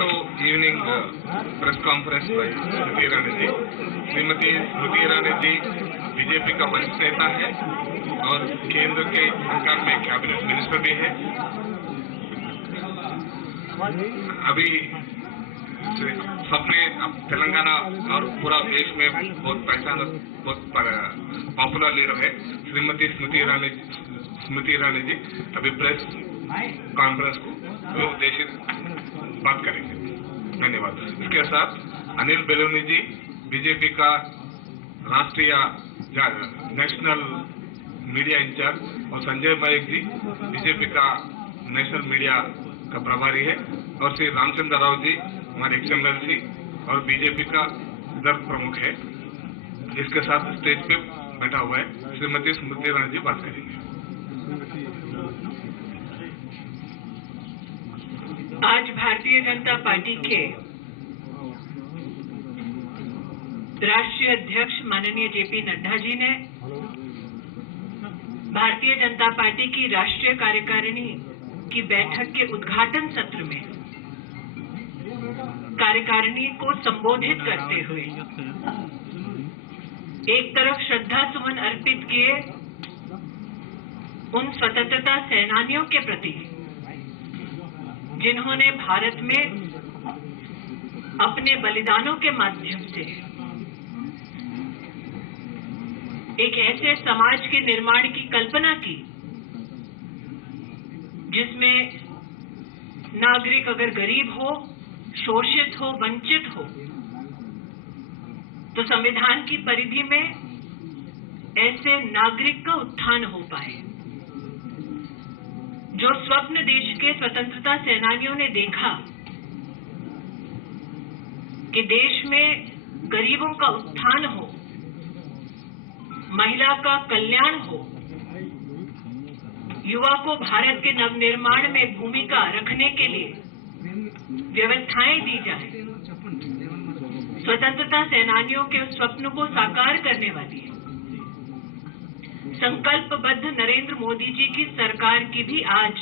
to evening press conference by Smriti Irani ji. Shrimati Smriti Irani ji BJP का वरिष्ठ नेता है और केंद्र के सरकार में कैबिनेट मिनिस्टर भी है। अभी सबने तेलंगाना और पूरा देश में बहुत पहचान, बहुत पॉपुलर लीडर है श्रीमती स्मृति ईरानी जी। अभी प्रेस कॉन्फ्रेंस को उद्देशित बात करेंगे। धन्यवाद। इसके साथ अनिल बेलूनी जी बीजेपी का राष्ट्रीय नेशनल मीडिया इंचार्ज और संजय नायक जी बीजेपी का नेशनल मीडिया का प्रभारी है और श्री रामचंद्र राव जी हमारे एक्सएमएलसी और बीजेपी का दल प्रमुख है। इसके साथ स्टेज पे बैठा हुआ है श्रीमती स्मृति ईरानी जी बात करेंगे। आज भारतीय जनता पार्टी के राष्ट्रीय अध्यक्ष माननीय जेपी नड्डा जी ने भारतीय जनता पार्टी की राष्ट्रीय कार्यकारिणी की बैठक के उद्घाटन सत्र में कार्यकारिणी को संबोधित करते हुए एक तरफ श्रद्धा सुमन अर्पित किए उन स्वतंत्रता सेनानियों के प्रति जिन्होंने भारत में अपने बलिदानों के माध्यम से एक ऐसे समाज के निर्माण की कल्पना की जिसमें नागरिक अगर गरीब हो, शोषित हो, वंचित हो तो संविधान की परिधि में ऐसे नागरिक का उत्थान हो पाए। जो स्वप्न देश के स्वतंत्रता सेनानियों ने देखा कि देश में गरीबों का उत्थान हो, महिला का कल्याण हो, युवा को भारत के नवनिर्माण में भूमिका रखने के लिए व्यवस्थाएं दी जाए, स्वतंत्रता सेनानियों के उस स्वप्न को साकार करने वाली है संकल्पबद्ध नरेंद्र मोदी जी की सरकार की भी आज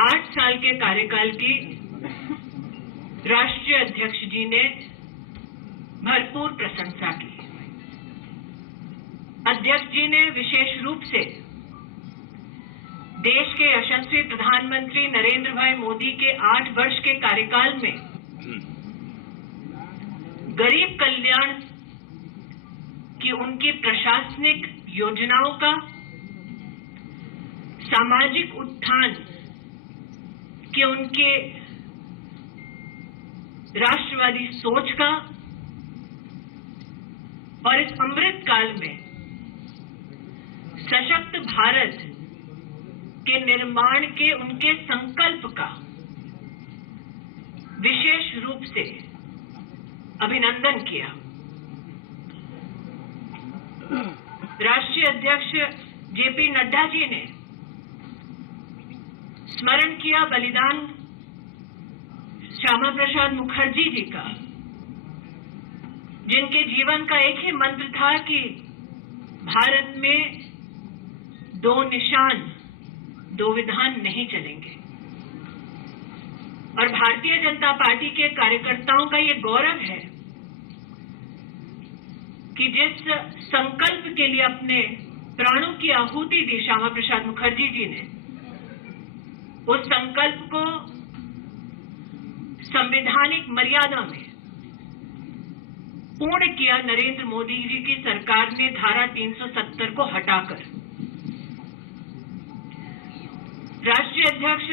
8 साल के कार्यकाल की राष्ट्रीय अध्यक्ष जी ने भरपूर प्रशंसा की। अध्यक्ष जी ने विशेष रूप से देश के यशस्वी प्रधानमंत्री नरेंद्र भाई मोदी के 8 वर्ष के कार्यकाल में गरीब कल्याण कि उनकी प्रशासनिक योजनाओं का, सामाजिक उत्थान कि उनके राष्ट्रवादी सोच का और इस अमृत काल में सशक्त भारत के निर्माण के उनके संकल्प का विशेष रूप से अभिनंदन किया। राष्ट्रीय अध्यक्ष जेपी नड्डा जी ने स्मरण किया बलिदान श्यामा प्रसाद मुखर्जी जी का, जिनके जीवन का एक ही मंत्र था कि भारत में 2 निशान 2 विधान नहीं चलेंगे। और भारतीय जनता पार्टी के कार्यकर्ताओं का ये गौरव है कि जिस संकल्प के लिए अपने प्राणों की आहुति दी श्यामा प्रसाद मुखर्जी जी ने, उस संकल्प को संवैधानिक मर्यादा में पूर्ण किया नरेंद्र मोदी जी की सरकार ने धारा 370 को हटाकर। राष्ट्रीय अध्यक्ष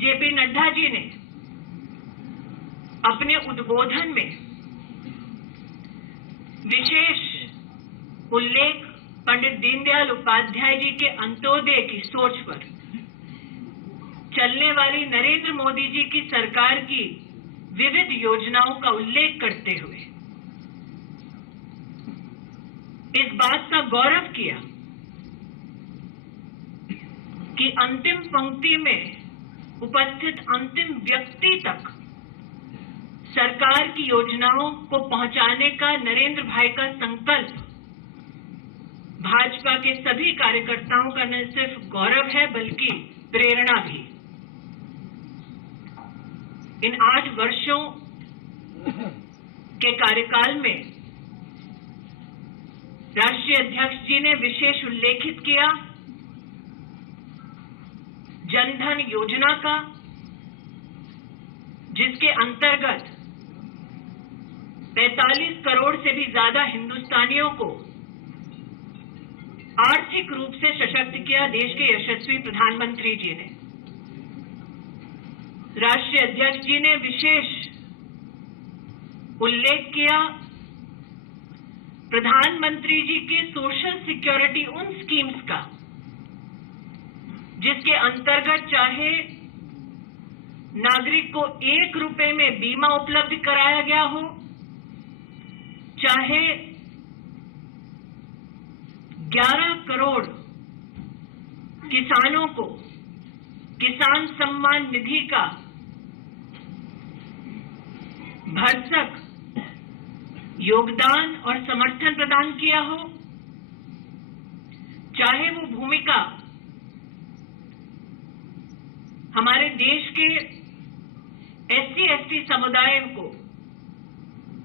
जेपी नड्डा जी ने अपने उद्बोधन में विशेष उल्लेख पंडित दीनदयाल उपाध्याय जी के अंत्योदय की सोच पर चलने वाली नरेंद्र मोदी जी की सरकार की विविध योजनाओं का उल्लेख करते हुए इस बात का गौरव किया कि अंतिम पंक्ति में उपस्थित अंतिम व्यक्ति तक सरकार की योजनाओं को पहुंचाने का नरेंद्र भाई का संकल्प भाजपा के सभी कार्यकर्ताओं का न सिर्फ गौरव है बल्कि प्रेरणा भी। इन 8 वर्षों के कार्यकाल में राष्ट्रीय अध्यक्ष जी ने विशेष उल्लेखित किया जनधन योजना का, जिसके अंतर्गत 45 करोड़ से भी ज्यादा हिंदुस्तानियों को आर्थिक रूप से सशक्त किया देश के यशस्वी प्रधानमंत्री जी ने। राष्ट्रीय अध्यक्ष जी ने विशेष उल्लेख किया प्रधानमंत्री जी के सोशल सिक्योरिटी उन स्कीम्स का जिसके अंतर्गत चाहे नागरिक को 1 रुपए में बीमा उपलब्ध कराया गया हो, चाहे 11 करोड़ किसानों को किसान सम्मान निधि का भरसक योगदान और समर्थन प्रदान किया हो, चाहे वो भूमिका हमारे देश के SC/ST समुदाय को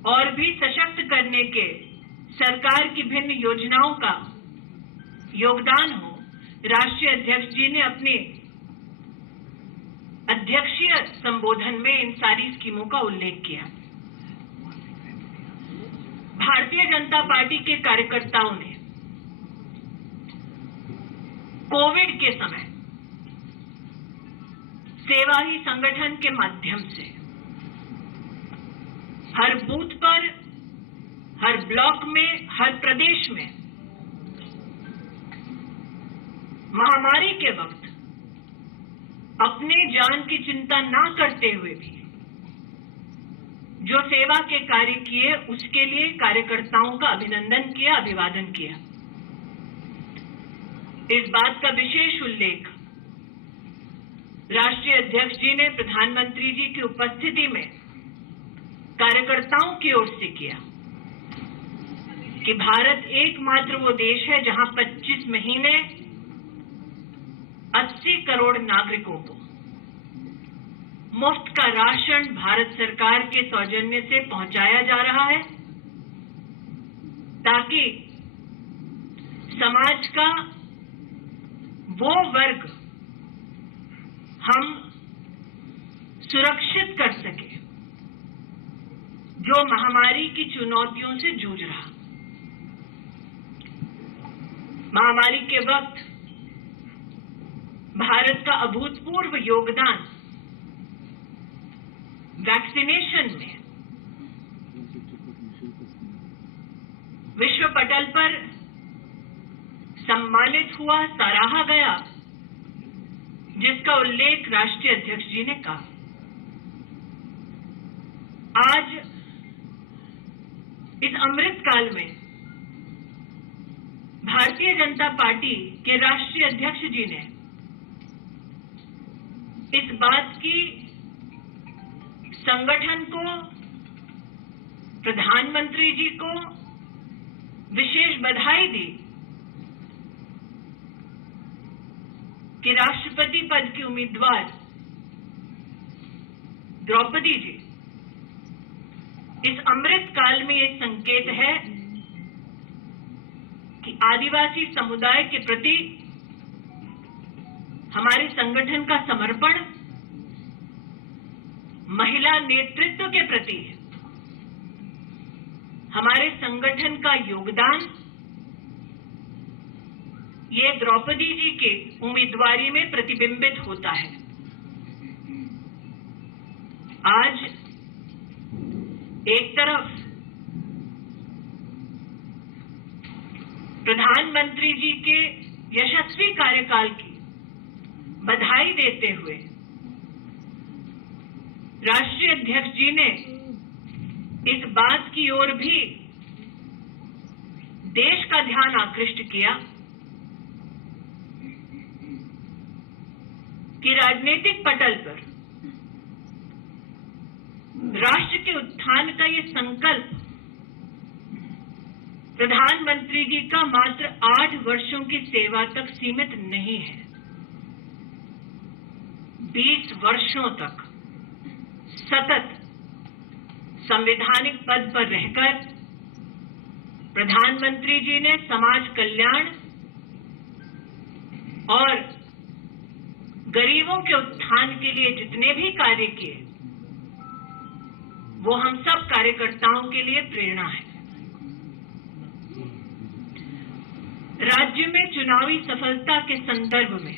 और भी सशक्त करने के सरकार की भिन्न योजनाओं का योगदान हो। राष्ट्रीय अध्यक्ष जी ने अपने अध्यक्षीय संबोधन में इन सारी स्कीमों का उल्लेख किया। भारतीय जनता पार्टी के कार्यकर्ताओं ने कोविड के समय सेवा ही संगठन के माध्यम से हर बूथ पर, हर ब्लॉक में, हर प्रदेश में महामारी के वक्त अपने जान की चिंता ना करते हुए भी जो सेवा के कार्य किए, उसके लिए कार्यकर्ताओं का अभिनंदन किया, अभिवादन किया। इस बात का विशेष उल्लेख राष्ट्रीय अध्यक्ष जी ने प्रधानमंत्री जी की उपस्थिति में कार्यकर्ताओं की ओर से किया कि भारत एकमात्र वो देश है जहां 25 महीने 80 करोड़ नागरिकों को मुफ्त का राशन भारत सरकार के सौजन्य से पहुंचाया जा रहा है, ताकि समाज का वो वर्ग हम सुरक्षित कर सके जो महामारी की चुनौतियों से जूझ रहा। महामारी के वक्त भारत का अभूतपूर्व योगदान वैक्सीनेशन में विश्व पटल पर सम्मानित हुआ, सराहा गया, जिसका उल्लेख राष्ट्रीय अध्यक्ष जी ने कहा। आज इस अमृत काल में भारतीय जनता पार्टी के राष्ट्रीय अध्यक्ष जी ने इस बात की संगठन को, प्रधानमंत्री जी को विशेष बधाई दी कि राष्ट्रपति पद की उम्मीदवार द्रौपदी जी इस अमृत काल में एक संकेत है कि आदिवासी समुदाय के प्रति हमारे संगठन का समर्पण, महिला नेतृत्व के प्रति हमारे संगठन का योगदान, ये द्रौपदी जी के उम्मीदवारी में प्रतिबिंबित होता है। आज एक तरफ प्रधानमंत्री जी के यशस्वी कार्यकाल की बधाई देते हुए राष्ट्रीय अध्यक्ष जी ने इस बात की ओर भी देश का ध्यान आकृष्ट किया कि राजनीतिक पटल पर राष्ट्र के उत्थान का ये संकल्प प्रधानमंत्री जी का मात्र 8 वर्षों की सेवा तक सीमित नहीं है। 20 वर्षों तक सतत संवैधानिक पद पर रहकर प्रधानमंत्री जी ने समाज कल्याण और गरीबों के उत्थान के लिए जितने भी कार्य किए, वो हम सब कार्यकर्ताओं के लिए प्रेरणा है। राज्य में चुनावी सफलता के संदर्भ में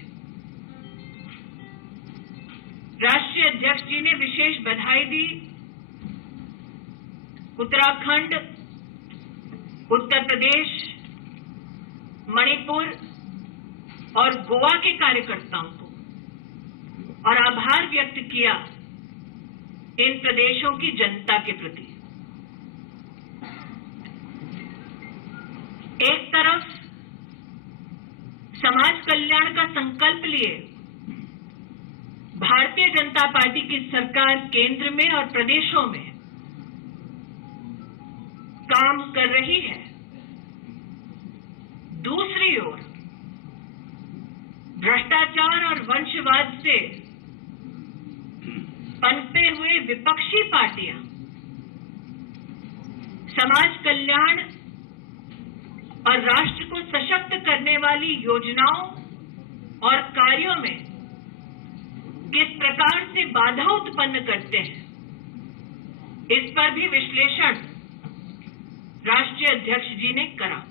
राष्ट्रीय अध्यक्ष जी ने विशेष बधाई दी उत्तराखंड, उत्तर प्रदेश, मणिपुर और गोवा के कार्यकर्ताओं को और आभार व्यक्त किया इन प्रदेशों की जनता के प्रति। एक तरफ समाज कल्याण का संकल्प लिए भारतीय जनता पार्टी की सरकार केंद्र में और प्रदेशों में काम कर रही है, दूसरी ओर भ्रष्टाचार और वंशवाद से पनपे हुए विपक्षी पार्टियां समाज कल्याण और राष्ट्र को सशक्त करने वाली योजनाओं और कार्यों में किस प्रकार से बाधा उत्पन्न करते हैं, इस पर भी विश्लेषण राष्ट्रीय अध्यक्ष जी ने करा।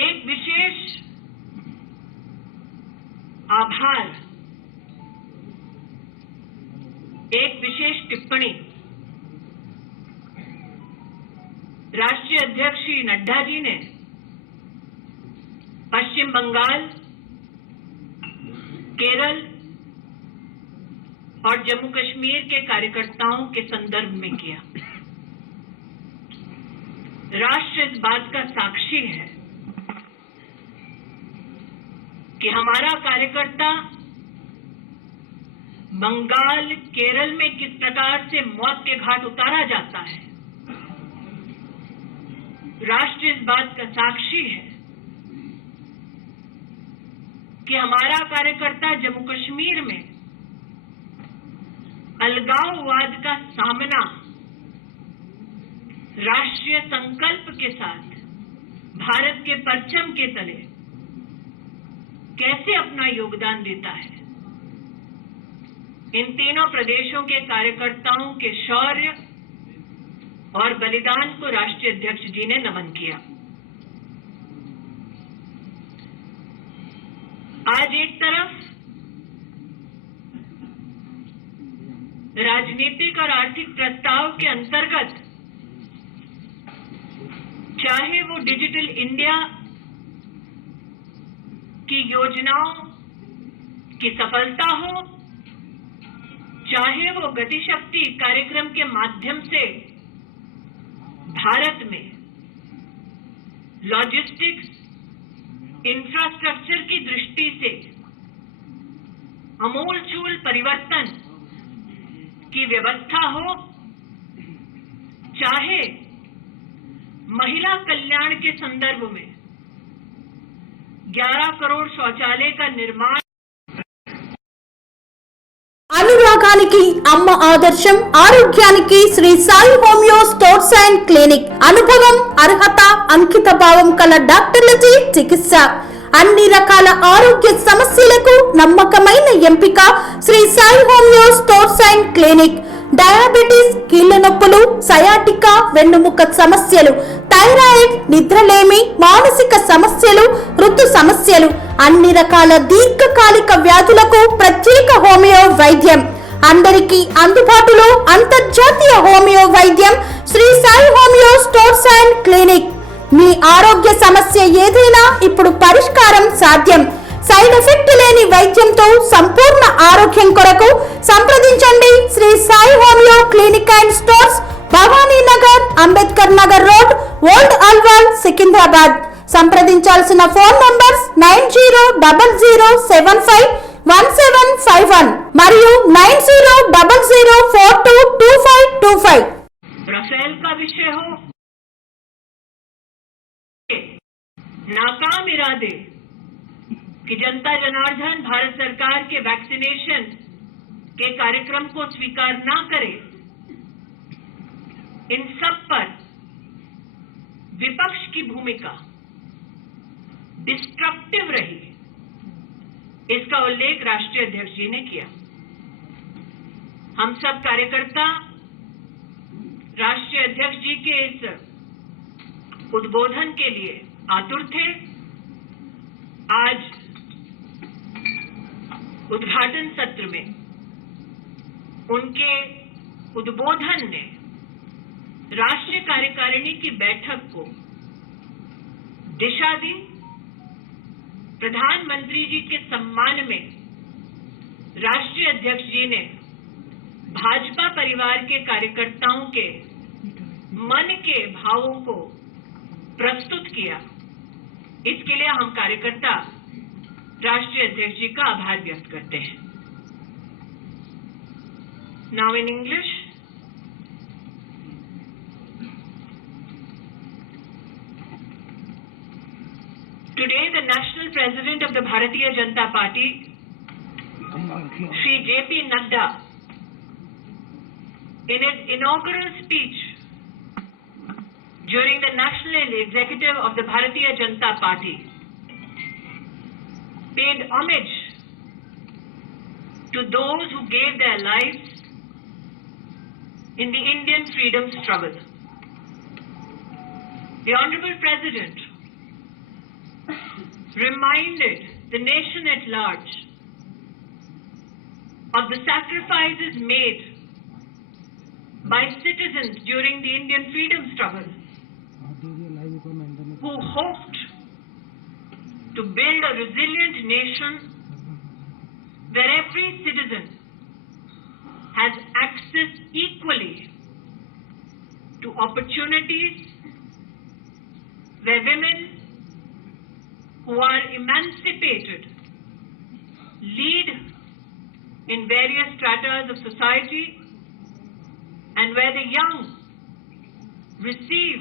एक विशेष आभार, एक विशेष टिप्पणी राष्ट्रीय अध्यक्ष श्री नड्डा जी ने पश्चिम बंगाल, केरल और जम्मू कश्मीर के कार्यकर्ताओं के संदर्भ में किया। राष्ट्र इस बात का साक्षी है कि हमारा कार्यकर्ता बंगाल, केरल में किस प्रकार से मौत के घाट उतारा जाता है। राष्ट्र इस बात का साक्षी है कि हमारा कार्यकर्ता जम्मू कश्मीर में अलगाववाद का सामना राष्ट्रीय संकल्प के साथ भारत के परचम के तले कैसे अपना योगदान देता है। इन तीनों प्रदेशों के कार्यकर्ताओं के शौर्य और बलिदान को राष्ट्रीय अध्यक्ष जी ने नमन किया। आज एक तरफ राजनीतिक और आर्थिक प्रस्ताव के अंतर्गत चाहे वो डिजिटल इंडिया की योजनाओं की सफलता हो, चाहे वो गतिशक्ति कार्यक्रम के माध्यम से भारत में लॉजिस्टिक्स इंफ्रास्ट्रक्चर की दृष्टि से अमूलचूल परिवर्तन की व्यवस्था हो, चाहे महिला कल्याण के संदर्भ में 11 करोड़ शौचालय का निर्माण, అనురాగానికి అమ్మ ఆదర్శం, ఆరోగ్యానికి Sri Sai homeo stores and clinic. అనుభవం, అర్హత, అంకిత భావం కల డాక్టర్లచే చికిత్స. అన్ని రకాల ఆరోగ్య సమస్యలకు నమ్మకమైన ఎంపిక Sri Sai homeo stores and clinic. Diabetes, కీళ్ల నొప్పులు, సయాటికా, వెన్నుముక సమస్యలు, థైరాయిడ్, నిద్రలేమి, మానసిక సమస్యలు, ఋతు సమస్యలు, అన్ని రకాల దీర్ఘకాలిక వ్యాధులకు ప్రత్యేక హోమియో వైద్యం. అందరికీ అందుబాటులో అంతర్జాతీయ హోమియో వైద్యం Shri Sai homeo stores and clinic. మీ ఆరోగ్య సమస్య ఏదైనా ఇప్పుడు పరిష్కారం సాధ్యం. సైడ్ ఎఫెక్ట్ లేని వైద్యంతో సంపూర్ణ ఆరోగ్యం కొరకు సంప్రదించండి Shri Sai homeo clinic and stores, Bhavani Nagar, Ambedkar Nagar road, old Alwal, Secunderabad. సంప్రదించాల్సిన ఫోన్ నంబర్స్ 9000751751 మరియు 9000422525. राफेल का विषय हो, नाकाम इरादे कि जनता जनार्दन भारत सरकार के वैक्सीनेशन के कार्यक्रम को स्वीकार न करे, इन सब पर विपक्ष की भूमिका डिस्ट्रक्टिव रही, इसका उल्लेख राष्ट्रीय अध्यक्ष जी ने किया। हम सब कार्यकर्ता राष्ट्रीय अध्यक्ष जी के इस उद्बोधन के लिए आतुर थे। आज उद्घाटन सत्र में उनके उद्बोधन ने राष्ट्रीय कार्यकारिणी की बैठक को दिशा दी। प्रधानमंत्री जी के सम्मान में राष्ट्रीय अध्यक्ष जी ने भाजपा परिवार के कार्यकर्ताओं के मन के भावों को प्रस्तुत किया। इसके लिए हम कार्यकर्ता राष्ट्रीय अध्यक्ष जी का आभार व्यक्त करते हैं। Now in English, today the national president of the Bharatiya Janata Party, Shri J.P. Nadda, in his inaugural speech during the national executive of the Bharatiya Janata Party, paid homage to those who gave their lives in the Indian freedom struggle. The Honorable President reminded the nation at large of the sacrifices made by citizens during the Indian freedom struggle who hoped to build a resilient nation where every citizen has access equally to opportunities, where women who are emancipated lead in various stratas of society, and where the young receive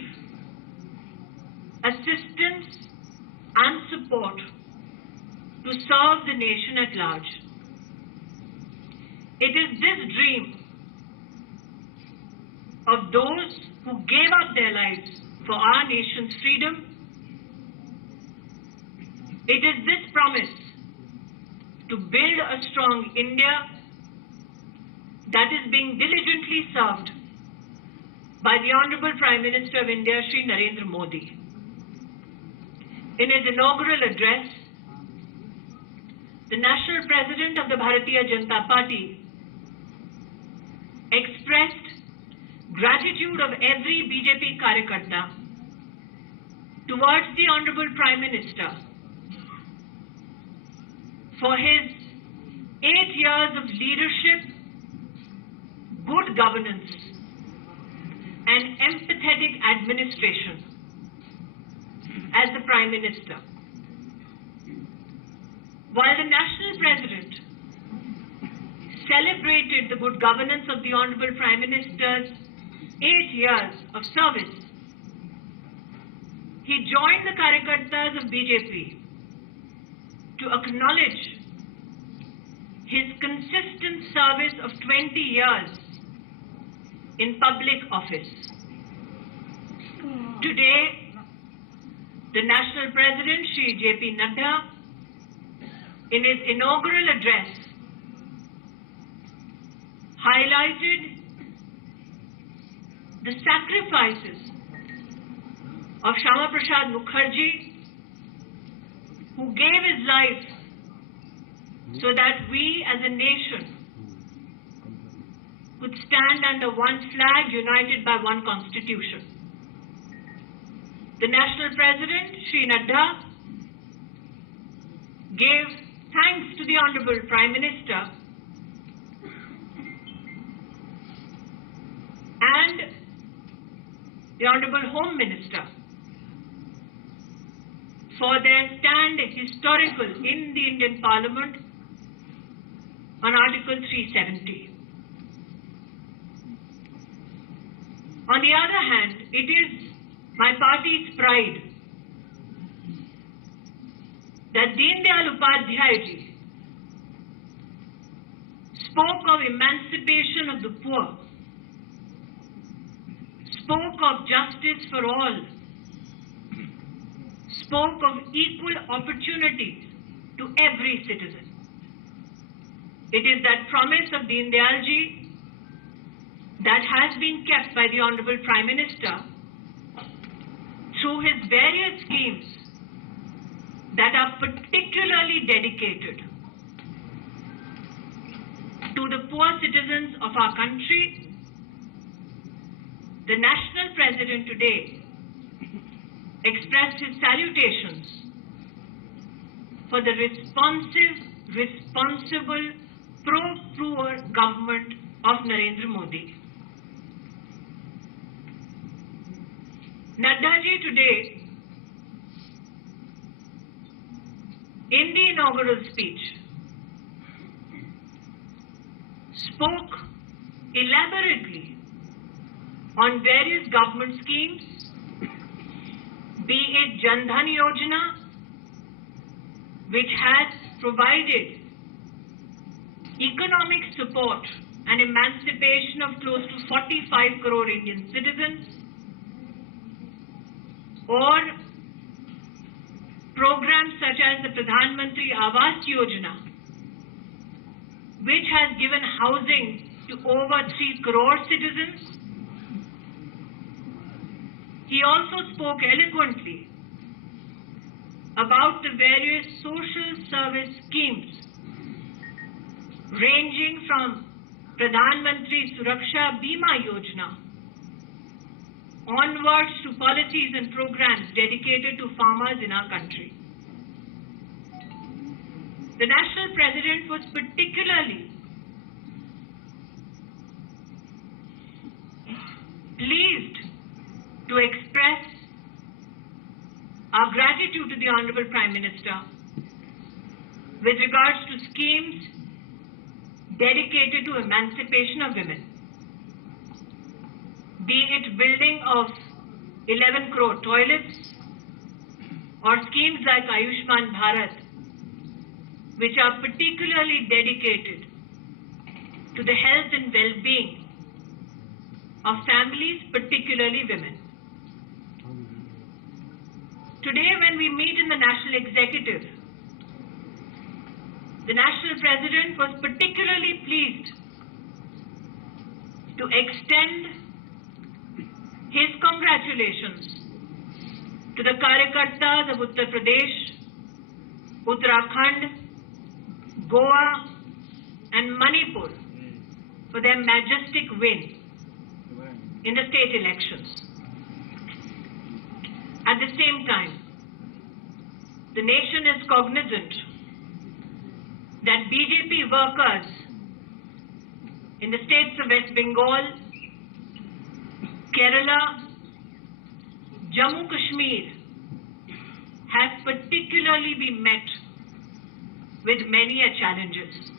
assistance and support to serve the nation at large. It is this dream of those who gave up their lives for our nation's freedom. It is this promise to build a strong India that is being diligently served by the Honorable Prime Minister of India, Shri Narendra Modi. In his inaugural address, the National President of the Bharatiya Janata Party expressed gratitude of every BJP Karyakarta towards the Honorable Prime Minister for his 8 years of leadership, good governance, and empathetic administration as the Prime Minister. While the National President celebrated the good governance of the Honorable Prime Minister's 8 years of service, he joined the Karyakartas of BJP to acknowledge his consistent service of 20 years in public office. Today, the National President, Shri J.P. Nadda, in his inaugural address, highlighted the sacrifices of Shama Prasad Mukherjee, who gave his life so that we as a nation could stand under one flag, united by one constitution. The National President, Shri Nadda, gave thanks to the Honorable Prime Minister and the Honorable Home Minister for their stand historical in the Indian Parliament on Article 370. On the other hand, it is my party's pride that Deen Dayal Upadhyay ji spoke of emancipation of the poor, spoke of justice for all, spoke of equal opportunities to every citizen. It is that promise of Deen Dayal ji that has been kept by the Honorable Prime Minister through his various schemes that are particularly dedicated to the poor citizens of our country. The National President today expressed his salutations for the responsible, pro-poor government of Narendra Modi. Nadda ji today, in the inaugural speech, spoke elaborately on various government schemes, be it Jan Dhan Yojana, which has provided economic support and emancipation of close to 45 crore Indian citizens, or programs such as the Pradhan Mantri Awas Yojana, which has given housing to over 3 crore citizens. He also spoke eloquently about the various social service schemes ranging from Pradhan Mantri Suraksha Bima Yojana onwards to policies and programs dedicated to farmers in our country. The National President was particularly pleased to express our gratitude to the Honorable Prime Minister with regards to schemes dedicated to emancipation of women, be it building of 11 crore toilets or schemes like Ayushman Bharat, which are particularly dedicated to the health and well-being of families, particularly women. Today, when we meet in the National Executive, the National President was particularly pleased to extend his congratulations to the Karyakartas of Uttar Pradesh, Uttarakhand, Goa and Manipur for their majestic win in the state elections. At the same time, the nation is cognizant that BJP workers in the states of West Bengal, Kerala, Jammu Kashmir have particularly been met with many challenges.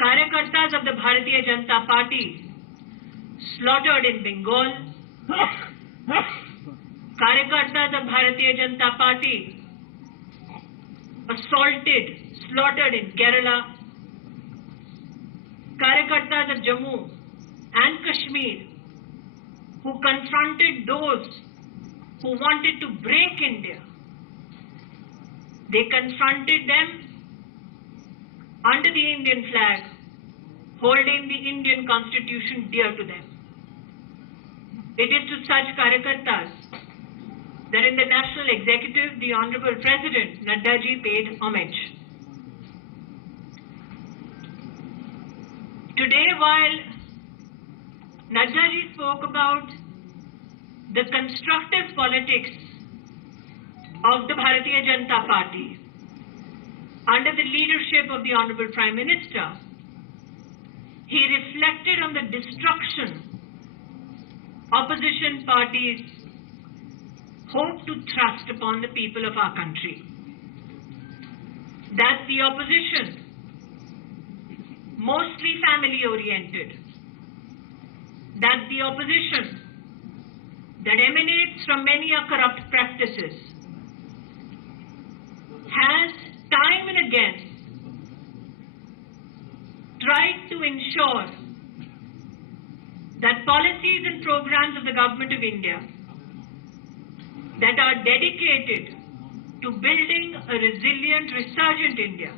Karyakartas of the Bharatiya Janata Party slaughtered in Bengal, Karyakartas of Bharatiya Janata Party assaulted, slaughtered in Kerala, Karyakartas of Jammu and Kashmir who confronted those who wanted to break India. They confronted them under the Indian flag, holding the Indian constitution dear to them. It is to such Karyakartas that in the National Executive, the Honorable President Nadda ji paid homage. Today, while Nadda ji spoke about the constructive politics of the Bharatiya Janata Party under the leadership of the Honorable Prime Minister, he reflected on the destruction opposition parties hope to thrust upon the people of our country. That the opposition, mostly family oriented, that the opposition that emanates from many corrupt practices has time and again to ensure that policies and programs of the Government of India that are dedicated to building a resilient, resurgent India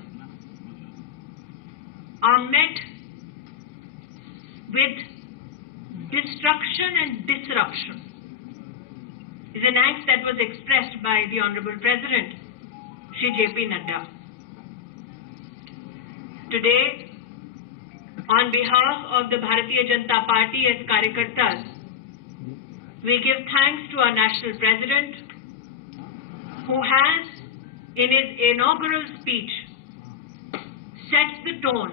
are met with destruction and disruption, is an angst that was expressed by the Honorable President, Shri J.P. Nadda. Today, on behalf of the Bharatiya Janata Party as Karyakartas, we give thanks to our National President, who has, in his inaugural speech, set the tone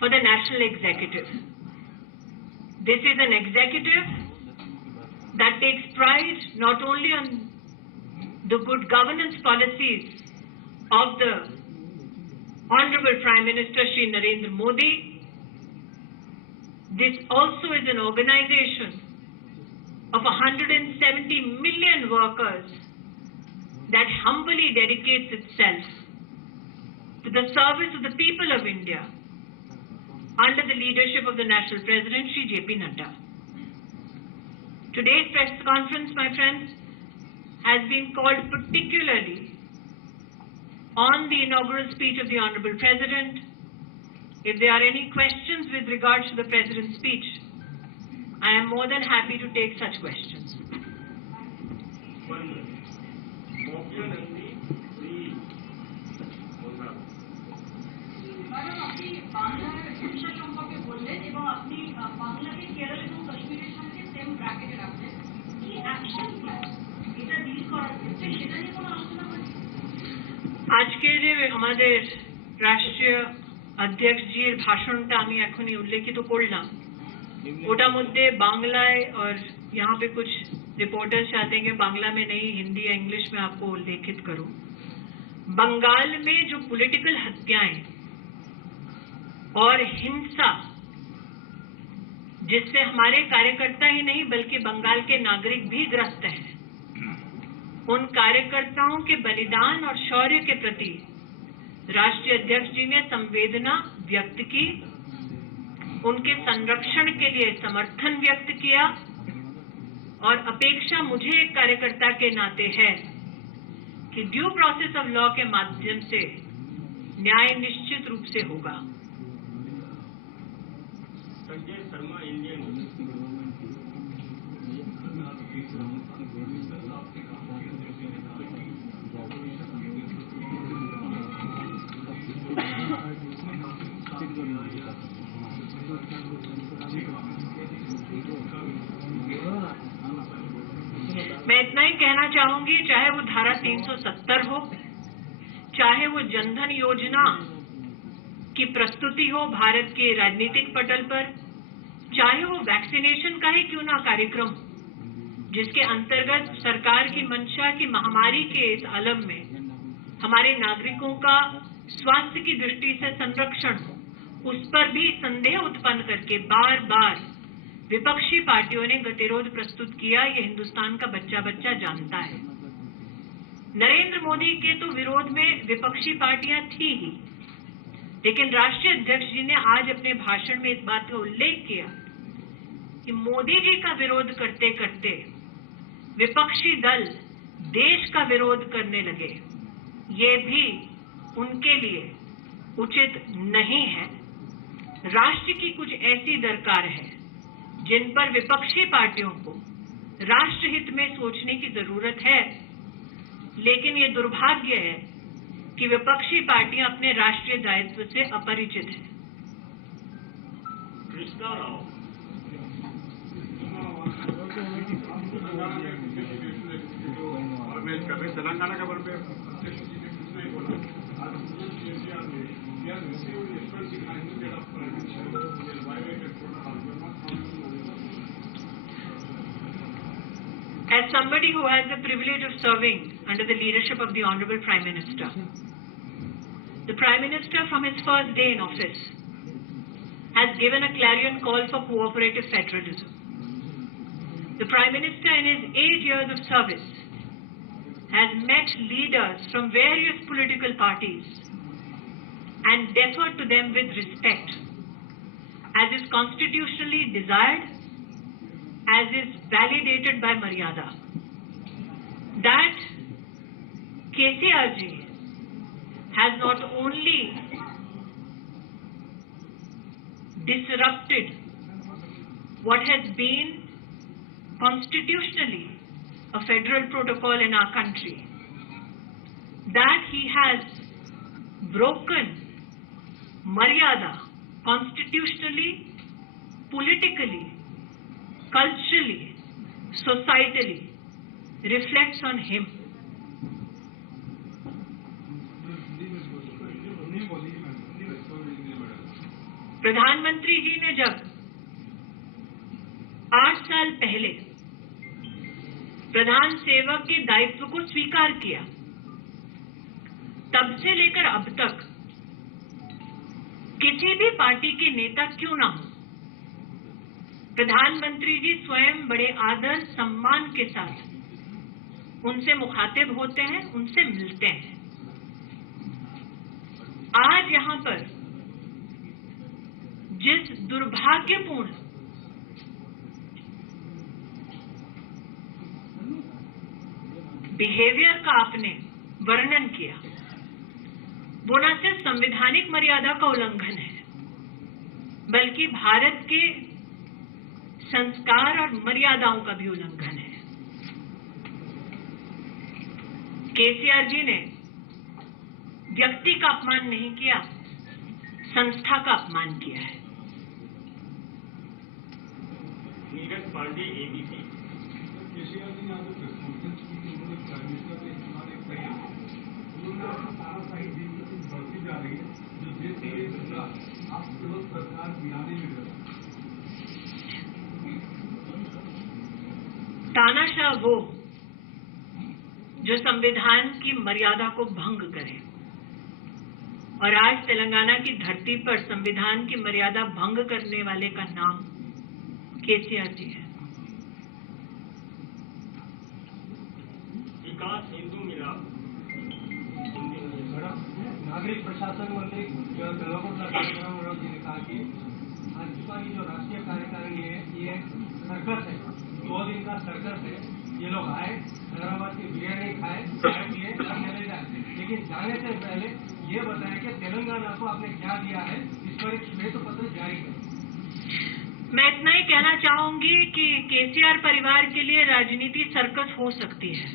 for the National Executive. This is an executive that takes pride not only on the good governance policies of the Honorable Prime Minister Shri Narendra Modi. This also is an organization of 170 million workers that humbly dedicates itself to the service of the people of India under the leadership of the National President Shri J.P. Nadda. Today's press conference, my friends, has been called particularly on the inaugural speech of the Honorable President. If there are any questions with regards to the President's speech, I am more than happy to take such questions. আজকে যে আমাদের রাষ্ট্রীয় অধ্যক্ষজির ভাষণটা আমি এখনই উল্লেখিত করলাম, ওটার মধ্যে बांग्लाয় और यहाँ पे कुछ रिपोर्टर्स चाहते हैं कि बांग्ला में नहीं, हिंदी या इंग्लिश में आपको उल्लेखित करूं। बंगाल में जो पॉलिटिकल हत्याएं और हिंसा जिससे हमारे कार्यकर्ता ही नहीं बल्कि बंगाल के नागरिक भी ग्रस्त हैं, उन कार्यकर्ताओं के बलिदान और शौर्य के प्रति राष्ट्रीय अध्यक्ष जी ने संवेदना व्यक्त की, उनके संरक्षण के लिए समर्थन व्यक्त किया और अपेक्षा मुझे एक कार्यकर्ता के नाते है कि ड्यू प्रोसेस ऑफ लॉ के माध्यम से न्याय निश्चित रूप से होगा। मैं इतना ही कहना चाहूंगी, चाहे वो धारा 370 हो, चाहे वो जनधन योजना की प्रस्तुति हो भारत के राजनीतिक पटल पर, चाहे वो वैक्सीनेशन का ही क्यों ना कार्यक्रम जिसके अंतर्गत सरकार की मंशा की महामारी के इस आलम में हमारे नागरिकों का स्वास्थ्य की दृष्टि से संरक्षण हो, उस पर भी संदेह उत्पन्न करके बार बार विपक्षी पार्टियों ने गतिरोध प्रस्तुत किया। ये हिंदुस्तान का बच्चा बच्चा जानता है। नरेंद्र मोदी के तो विरोध में विपक्षी पार्टियां थी ही, लेकिन राष्ट्रीय अध्यक्ष जी ने आज अपने भाषण में इस बात का उल्लेख किया कि मोदी जी का विरोध करते करते विपक्षी दल देश का विरोध करने लगे। ये भी उनके लिए उचित नहीं है। राष्ट्र की कुछ ऐसी दरकार है जिन पर विपक्षी पार्टियों को राष्ट्रहित में सोचने की जरूरत है, लेकिन ये दुर्भाग्य है कि विपक्षी पार्टियां अपने राष्ट्रीय दायित्व से अपरिचित हैं। कृष्णा राव तेलंगाना का बल पे As somebody who has the privilege of serving under the leadership of the Honorable Prime Minister, the Prime Minister from his first day in office has given a clarion call for cooperative federalism. The Prime Minister in his 8 years of service has met leaders from various political parties and deferred to them with respect. as is constitutionally desired, as is validated by Maryada, that KCR ji has not only disrupted what has been constitutionally a federal protocol in our country, that he has broken Maryada constitutionally, politically, culturally, societally, reflects on him. प्रधानमंत्री जी ने जब 8 साल पहले प्रधान सेवक के दायित्व को स्वीकार किया, तब से लेकर अब तक किसी भी पार्टी के नेता क्यों ना हो, प्रधानमंत्री जी स्वयं बड़े आदर सम्मान के साथ उनसे मुखातिब होते हैं, उनसे मिलते हैं। आज यहां पर जिस दुर्भाग्यपूर्ण बिहेवियर का आपने वर्णन किया, वो न सिर्फ संवैधानिक मर्यादा का उल्लंघन है, बल्कि भारत के संस्कार और मर्यादाओं का भी उल्लंघन है। केसीआर जी ने व्यक्ति का अपमान नहीं किया, संस्था का अपमान किया है। नीरज पांडे एबीपी। तानाशाह वो जो संविधान की मर्यादा को भंग करे, और आज तेलंगाना की धरती पर संविधान की मर्यादा भंग करने वाले का नाम केसीआर जी है। विकास हिंदू मिला नागरिक प्रशासन मंत्री कल्वकुंटला श्रीनिवासराव जी ने कहा कि भाजपा की जो राष्ट्रीय कार्यकारिणी है ये सर्कस है, 2 दिन का सर्कस है। ये लोग आए, हैदराबाद की बिरयानी खाए, चाय पिए और चले जाए, लेकिन जाने से पहले ये बताया कि तेलंगाना को आपने क्या दिया है, इस पर एक श्वेत पत्र जारी करें। मैं इतना ही कहना चाहूंगी कि केसीआर परिवार के लिए राजनीति सर्कस हो सकती है,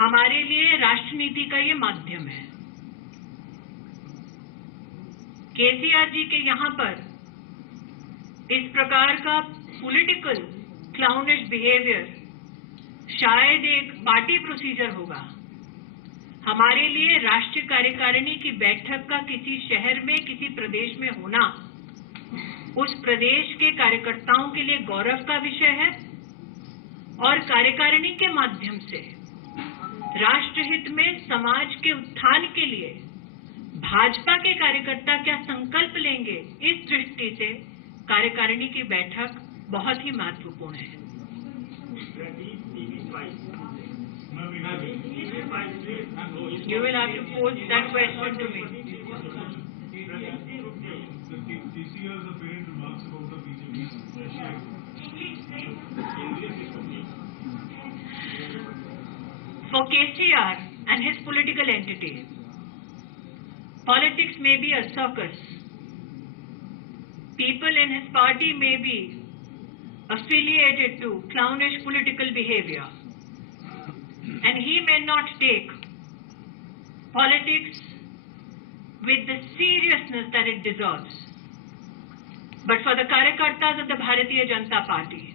हमारे लिए राष्ट्रनीति का ये माध्यम है। केसीआर जी के यहाँ पर इस प्रकार का पॉलिटिकल क्लाउनिश बिहेवियर शायद एक पार्टी प्रोसीजर होगा। हमारे लिए राष्ट्रीय कार्यकारिणी की बैठक का किसी शहर में, किसी प्रदेश में होना उस प्रदेश के कार्यकर्ताओं के लिए गौरव का विषय है, और कार्यकारिणी के माध्यम से राष्ट्रहित में समाज के उत्थान के लिए भाजपा के कार्यकर्ता क्या संकल्प लेंगे, इस दृष्टि से कार्यकारिणी की बैठक बहुत ही महत्वपूर्ण है। You will have to pose that question to me. TCR's apparent remarks about the BJP. For KCR and his political entity, politics may be a circus. People in his party may be affiliated to clownish political behavior, and he may not take politics with the seriousness that it deserves. But for the Karyakartas of the Bharatiya Janata Party,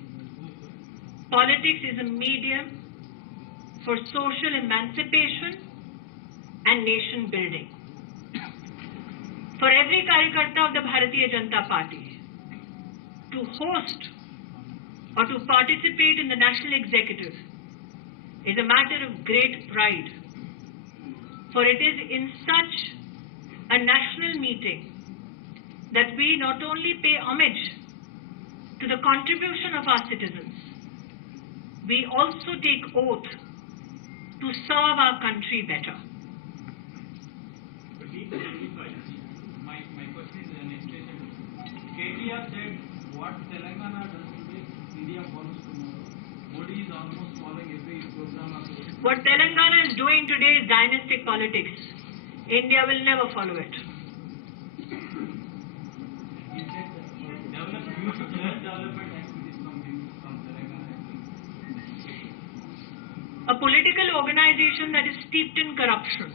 politics is a medium for social emancipation and nation building. For every Karyakarta of the Bharatiya Janata Party to host or to participate in the national executive is a matter of great pride. For it is in such a national meeting that we not only pay homage to the contribution of our citizens, we also take oath to serve our country better. My question is an extension. What Telangana is doing today is dynastic politics. India will never follow it. A political organization that is steeped in corruption,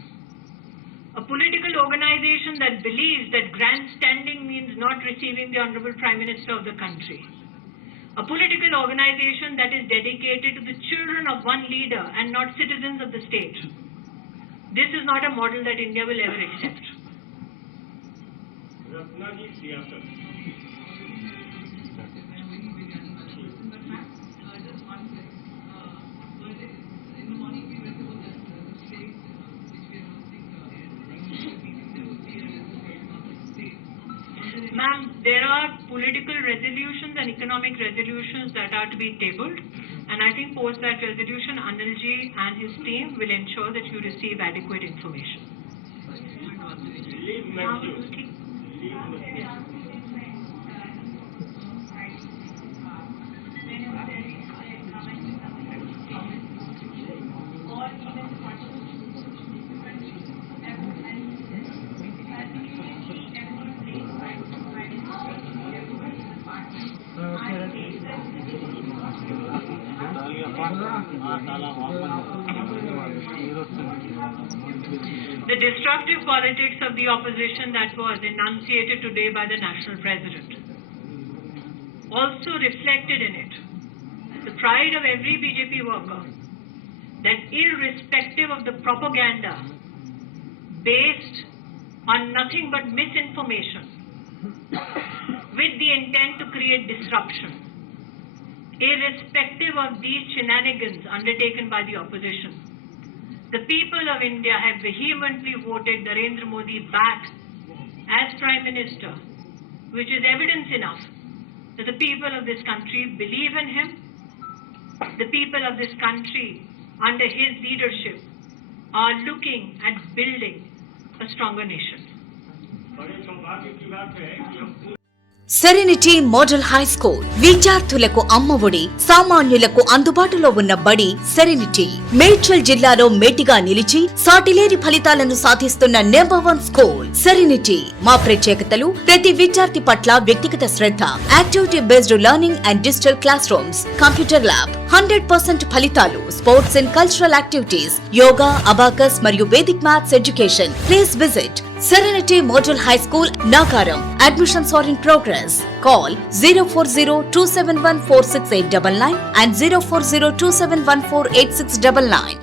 a political organization that believes that grandstanding means not receiving the Honorable Prime Minister of the country, a political organization that is dedicated to the children of one leader and not citizens of the state. This is not a model that India will ever accept. Ma'am, there are political resolutions and economic resolutions that are to be tabled, and I think post that resolution, Anilji and his team will ensure that you receive adequate information. The destructive politics of the opposition that was enunciated today by the national president also reflected in it the pride of every BJP worker that irrespective of the propaganda based on nothing but misinformation with the intent to create disruption, irrespective of these shenanigans undertaken by the opposition, the people of India have vehemently voted Narendra Modi back as Prime Minister, which is evidence enough that the people of this country believe in him. The people of this country, under his leadership, are looking at building a stronger nation. Serenity model high school విద్యార్థులకు అమ్మఒడి, సామాన్యులకు అందుబాటులో ఉన్న బడి serenity. Medchal జిల్లాలో మేటిగా నిలిచి సాటిలేని ఫలితాలను సాధిస్తున్న నంబర్ 1 స్కూల్ సెరెనిటీ. మా ప్రత్యేకతలు ప్రతి విద్యార్థి పట్ల వ్యక్తిగత శ్రద్ధ, activity based learning and digital classrooms, computer lab, 100% ఫలితాలు, sports and cultural activities, yoga, abacus మరియు Vedic maths education. Please visit Serenity Model High School, Nagaram. Admissions are in progress. Call 040-271-46899 and 040-271-48699.